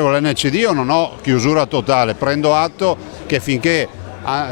Con l'NCD io non ho chiusura totale, prendo atto che finché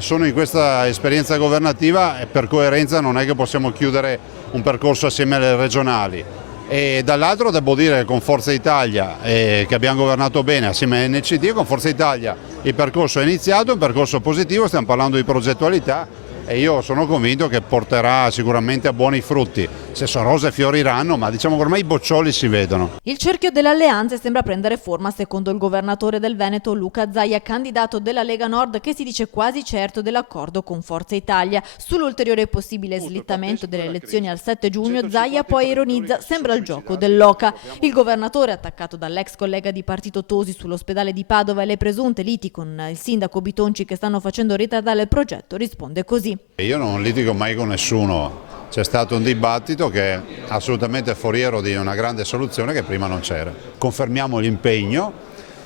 sono in questa esperienza governativa per coerenza non è che possiamo chiudere un percorso assieme alle regionali. E dall'altro devo dire che con Forza Italia, che abbiamo governato bene assieme all'NCD, con Forza Italia il percorso è iniziato, è un percorso positivo, stiamo parlando di progettualità e io sono convinto che porterà sicuramente a buoni frutti. Se sono rose fioriranno, ma diciamo che ormai i boccioli si vedono. Il cerchio delle alleanze sembra prendere forma secondo il governatore del Veneto Luca Zaia, candidato della Lega Nord, che si dice quasi certo dell'accordo con Forza Italia. Sull'ulteriore possibile slittamento delle elezioni al 7 giugno Zaia poi ironizza, sembra il gioco dell'oca. Il governatore, attaccato dall'ex collega di partito Tosi sull'ospedale di Padova e le presunte liti con il sindaco Bitonci che stanno facendo ritardare il progetto, risponde così. Io non litigo mai con nessuno, c'è stato un dibattito che è assolutamente foriero di una grande soluzione che prima non c'era. Confermiamo l'impegno,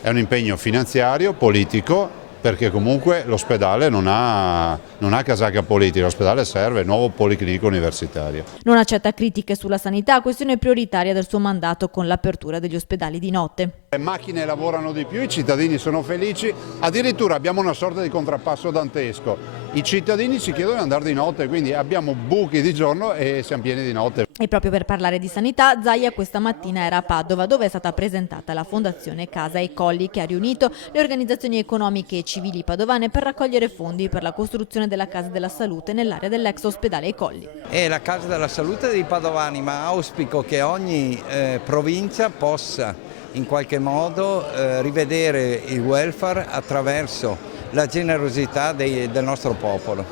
è un impegno finanziario, politico, perché comunque l'ospedale non ha casacca politica, l'ospedale serve nuovo policlinico universitario. Non accetta critiche sulla sanità, questione prioritaria del suo mandato con l'apertura degli ospedali di notte. Le macchine lavorano di più, i cittadini sono felici, addirittura abbiamo una sorta di contrappasso dantesco. I cittadini ci chiedono di andare di notte, quindi abbiamo buchi di giorno e siamo pieni di notte. E proprio per parlare di sanità, Zaia questa mattina era a Padova, dove è stata presentata la Fondazione Casa e Colli, che ha riunito le organizzazioni economiche e civili padovane per raccogliere fondi per la costruzione della Casa della Salute nell'area dell'ex ospedale ai Colli. È la Casa della Salute dei padovani, ma auspico che ogni provincia possa in qualche modo rivedere il welfare attraverso la generosità del nostro popolo.